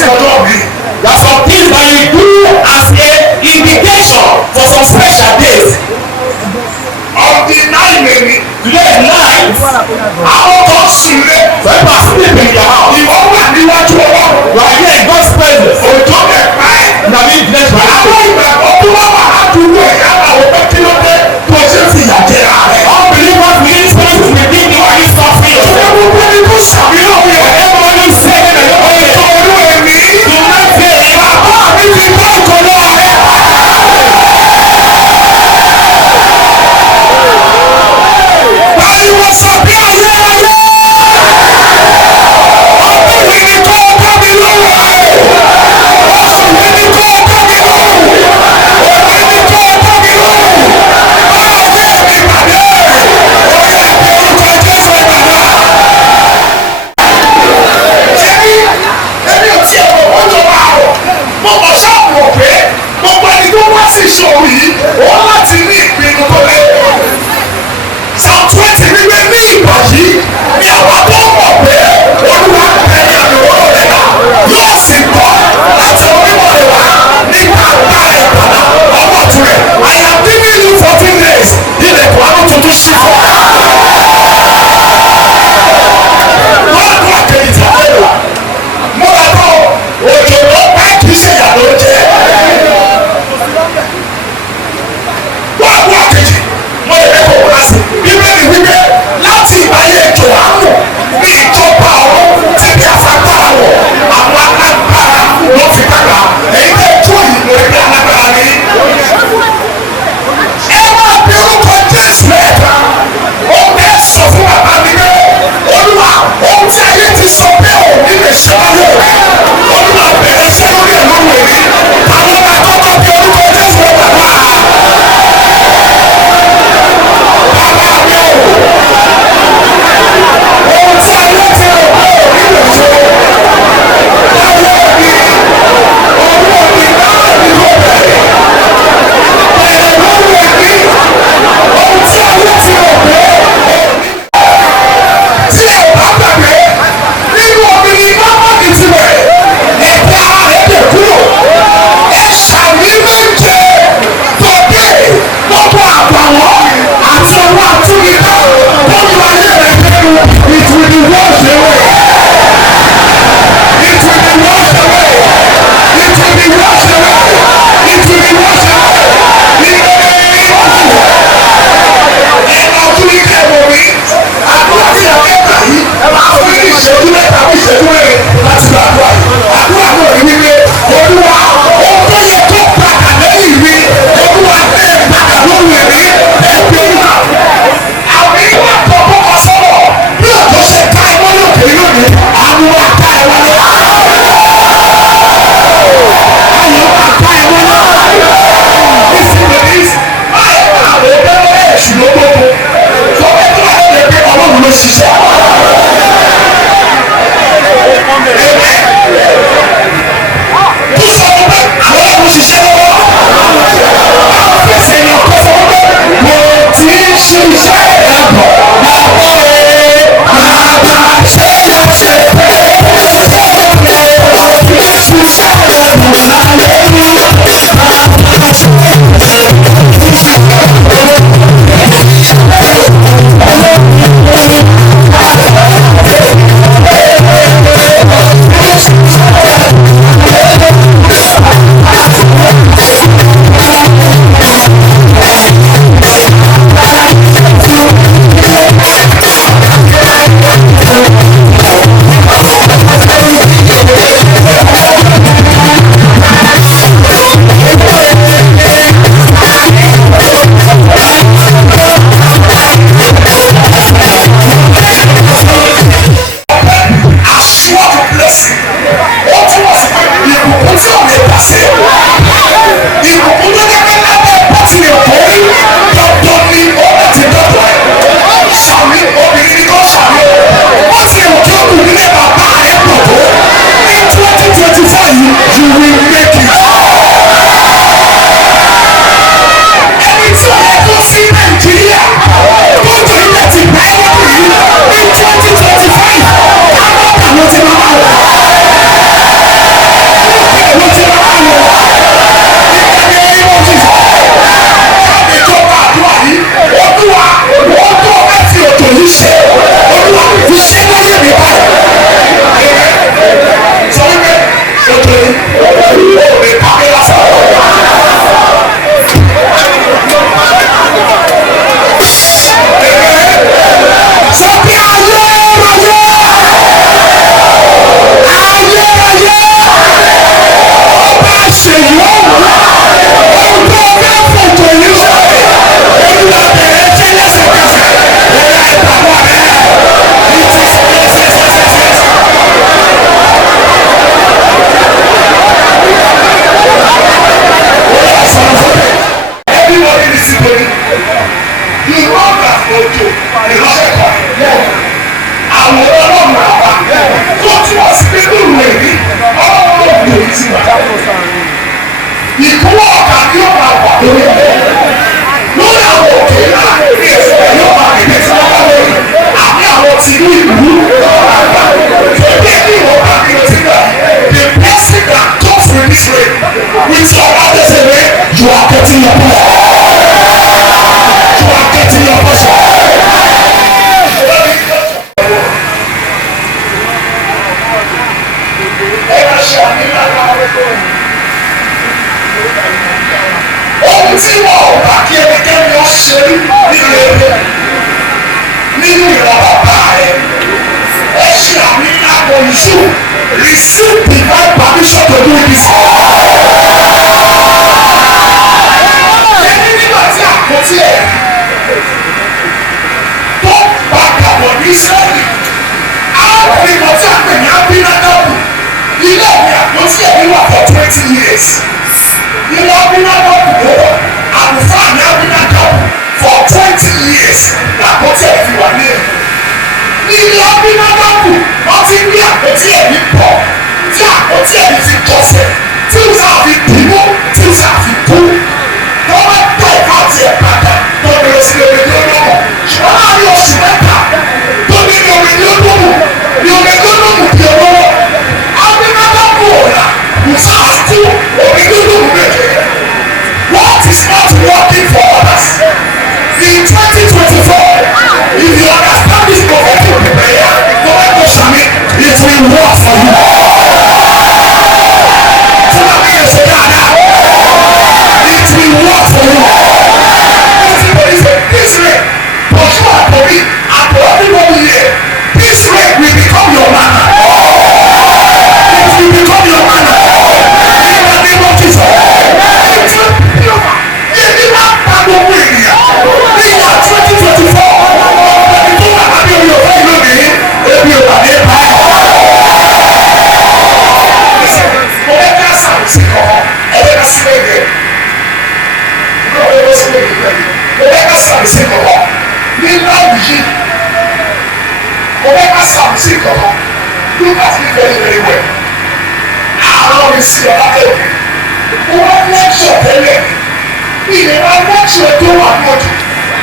There are some things that you do as a indication for some special days. Today is night. When you are sleeping in your house, you are here in God's presence. You are being blessed by God. Unbelievers within spaces within the one is suffering. Everybody is saying that tí wọ́n sì nínú ìwé rí ọlọ́run ló ń sí wa. Ìkúwọ́ ọ̀gá ni ó máa wà lórí ẹ̀. Lórí àwọn òkè náà ní ẹ̀sẹ̀ yóò máa kéde sí ọ̀gá lórí. Àbí àwọn ti ní ìlú lọ́wọ́ àgbà. Kéde ní ìwọ̀n bá kí o ti gbà. The person that comes with this way with your others away, you are getting your portion. You are getting your portion. Ohun tí wọn ò bá kí ẹnikẹ́ni ó ṣe nínú ẹgbẹ́ nínú ìran bàbá rẹ̀ ẹ ṣe àmì àpò ìṣù receive divine permission to do this. Ẹni nígbà tí àpótí ẹ̀ tó padà bọ̀ ní Ísírẹ́lì àwọn ìmọ̀ tí a pè ní abinadabu ilé ìwé àpótí ẹ̀mí wà for 20 years. Ilé abinadabu ló wà àlùfáà ní abinadabu for 20 years àpótí ẹ̀ fi wà ní ẹ̀. Ilé abinadabu wọ́n ti rí àpótí ẹ̀mí pọ̀ tí àpótí ẹ̀mí fi tọ̀sẹ̀ tí ó sáà fi dìbò tí ó sáà fi kú. Wọ́n bá tẹ̀ káàtì ẹ̀ padà tó bẹ̀rẹ̀ sí omi ní olómù. Ṣùgbọ́n láàrin oṣù mẹ́ta tó ní omi ní olómù ní omi ní olómù di olówó. Abinadabu ọ̀la Musa kú omi ní olómù méje. What is not working for others? In 2024, if you understand this prophetic prayer, go back to Shami, it will work for you. So that means it will work for you. Everybody say this way, but you are for me, and for everybody here, this way will become your manner. It will become your manner. In the name of Jesus. Look at me very, very well. How is your life? What makes your belly? If I want you to do what I want you,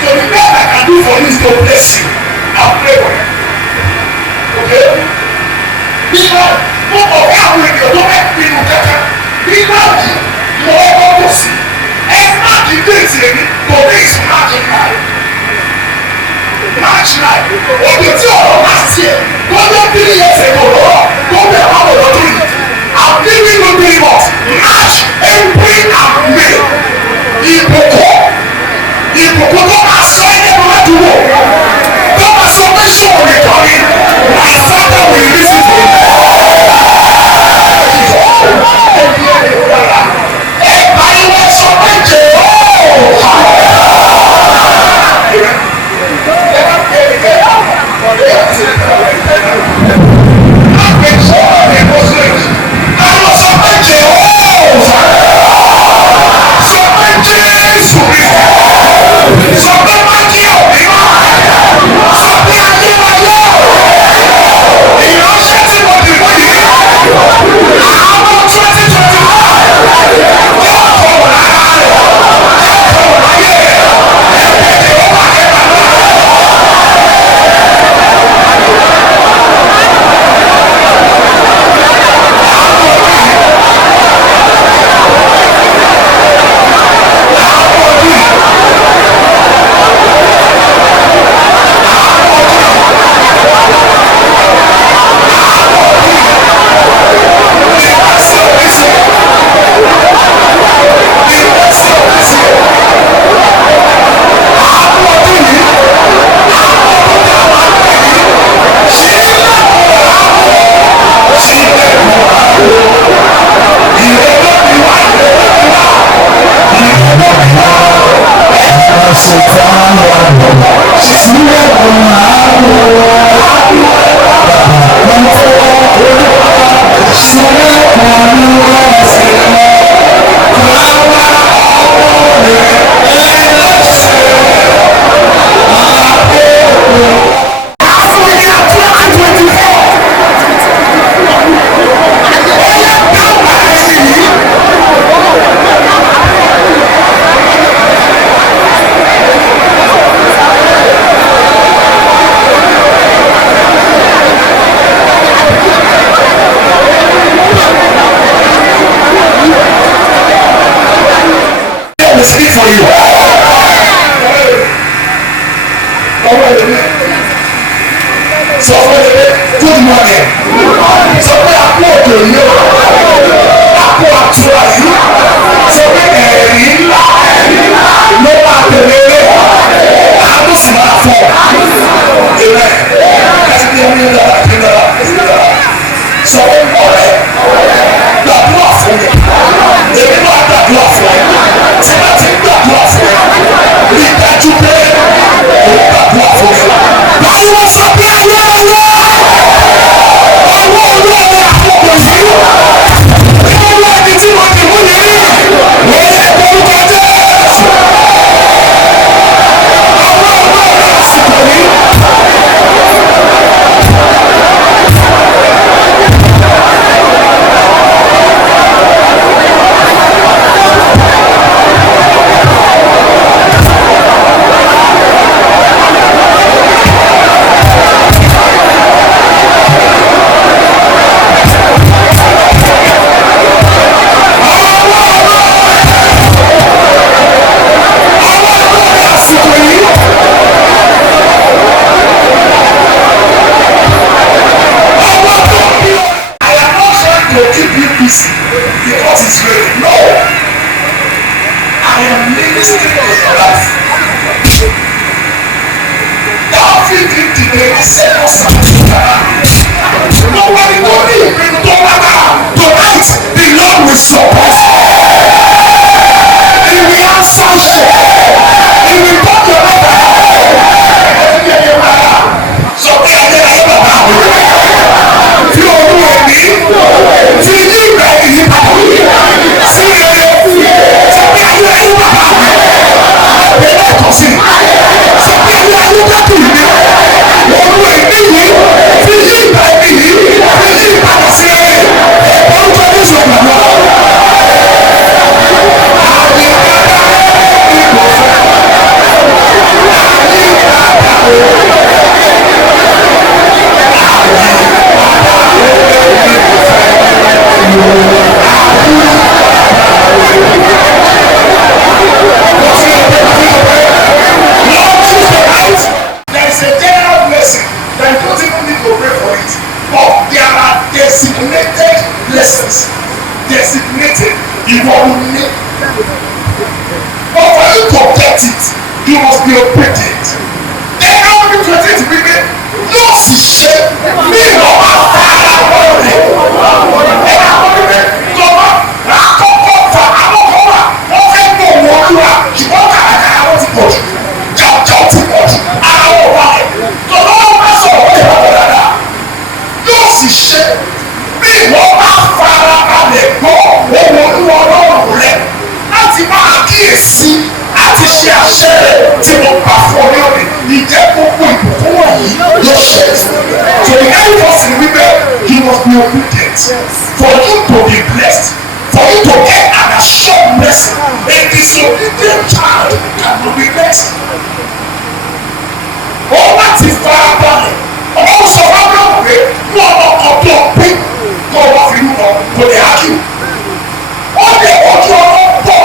so the best I can do for you is to bless you and pray for you. Okay? Because most of our radio don't make people better. Because you are going to see. And not the days in to this magic life. Magic life. What you do last year, what you 3 years ago, don't be how to do it. I'm giving you 3 months. March, April, and May. Ìbùkún tó máa sọ ẹ́ nínú àdúgbò tó máa sọ pé ṣòwò nìkan ni my father will use it for you. Ẹ̀ka ìwọ sọ pé jẹ́ designated, you will need. But for you to get it, you must be obedient. Then how do you get it? Yóò sì ṣe ní ìlọ́wọ́ àfárá wọlé. Ẹ̀ka wọlé bẹ́ẹ̀ lọ́wọ́ àkọ́kọ́ fa àkọ́kọ́ wa wọ́n fẹ́ mú òun olúwa ṣùgbọ́n kàkàkà wọ́n ti pọ̀ jù. Jàùjàù ti pọ̀ jù. Ara wọ̀ wá ẹ̀. Lọ́wọ́ wọn bá sọ̀rọ̀ wọ́n yẹ wọ́n dáadáa. Yóò sì ṣe ní ìwọ́n bá fara balẹ̀ gbọ́ òun olúwa ọlọ́run rẹ̀ láti máa kíyèsí àti ṣe àṣẹ rẹ̀ tí mo gbà fún ọ ní òní. Ìjẹ́ gbogbo ìbùkún wọ̀nyí yóò ṣẹlẹ̀. So the kind person wípé he must be obedient for you to be blessed, for you to get an assured blessing. A disobedient child cannot be blessed. Ó láti fara balẹ̀. Ọlọ́run sọ fún Abraham pé mú ọmọ kan tó pé kó o wá fi mú ọ kó lè hájú. Ó lè ojú ọmọ pọ̀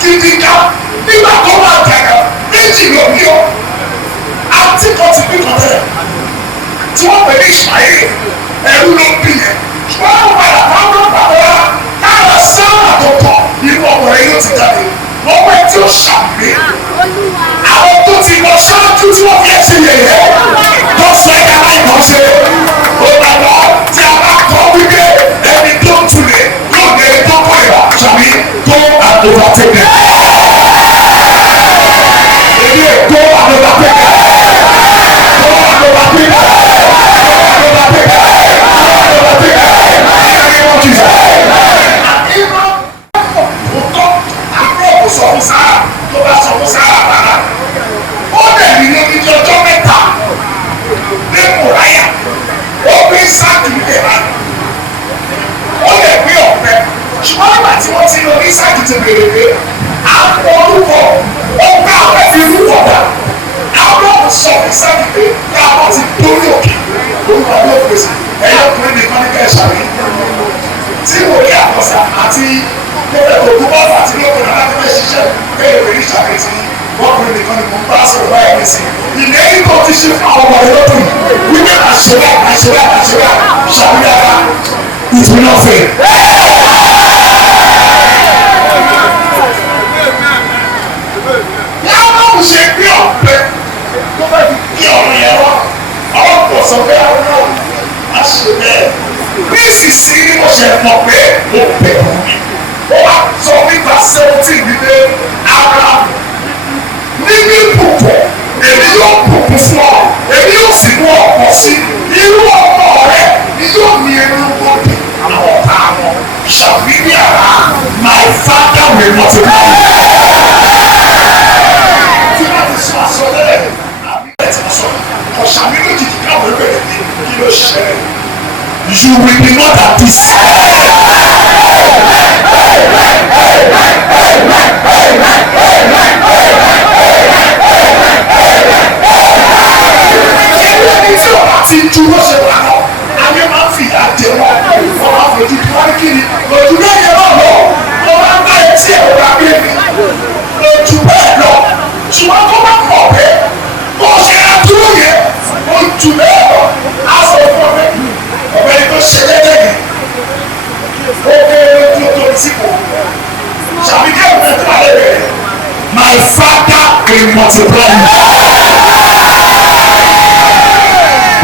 gidi kan nígbà tó máa dàgbà méjì ló ní ọ. Àti kan ti bí kan tẹ́lẹ̀ tí wọ́n pè ní ìṣàyè ẹ̀rú ló bí yẹn. Ṣùgbọ́n àwọn padà máa ń lọ bàbá káàrà sáà tó kọ̀ nínú ọkùnrin yóò ti jáde. Wọ́n pẹ́ tí ó ṣàmì. Àwọn tó ti lọ ṣáájú tí wọ́n fi ẹ̀sìn yẹ̀yẹ́. Just like aláìmọ̀ ṣe. Ó dàgbọ́ tí a bá kọ́ wípé ẹni tó ń tulẹ̀ yóò gbé tó kọ́ ìwà ṣàmì tó àdúrà tẹ̀lé. Èmi ò tó àdúrà tẹ̀lé. Ti bèrè pé àwọn orúkọ ọgbà ọ̀fẹ́ irúkọ dà àwọn sọ ìsáàkì pé káwọn ti dórí òkè orúkọ ló pèsè ẹ̀yọ́ ọkùnrin nìkan ní kẹ́sàrí tí wòlé àkọsà àti pẹ̀lú òkú bọ́ọ̀lù àti lókùnrin alágbèbè ṣiṣẹ́ bẹ́ẹ̀ lórí ìṣàkẹ́tì ọkùnrin nìkan ni mo ń bá sọ̀rọ̀ báyìí ní sí ilé yìí tó ti ṣe fún àwọn ọmọ ìlọ́dún wípé àṣẹwà ṣàmúlẹ̀ ìtúná fẹ́. Ṣe bí ọ̀pẹ tó bá ti kí ọ̀rọ̀ yẹn wá ọ̀pọ̀ sọ pé àwọn náà á ṣe bẹ́ẹ̀. Bí ìsìsì ni mo ṣe mọ̀ pé mo bẹ̀ ọ́ mi. Ó wá sọ nípa 17 wípé ara nínú ìbùkún èmi yóò bùkún fún ọ èmi yóò sì mú ọ̀pọ̀ sí irú ọmọ rẹ ni yóò ní ẹnu gbòdì àwọn ọ̀tá wọn. Ṣàbíbí ara my father will multiply. You will be more than this. Ẹni tí o bá ti ju bó ṣe wà lọ, ayé máa ń fi ìyá jẹ wọn. Wọ́n máa fojú kí wọ́n kiri. Lójú lẹ́yìn náà lọ, wọ́n máa ń bá etí ẹ̀ wọ́n rábí ẹ̀mí. Lójú bẹ́ẹ̀ lọ, ṣùgbọ́n tó bá pọ̀ pé bó ṣe á dúró yẹn, ó jù bẹ́ẹ̀ lọ. Á sọ fún ọ̀rẹ́ ọ̀gbẹ́ni tó ṣe lẹ́lẹ́ yìí. Ó kéré ojú tó ti kù. Ṣàbíkẹ́ òun ẹ̀ tó wà lẹ́bẹ̀ẹ́. My father will multiply you.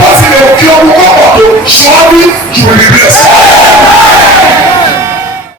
Wọ́n ti lè kí ọmọ ọ̀pọ̀ tó ṣọ́ọ́rí you will be blessed.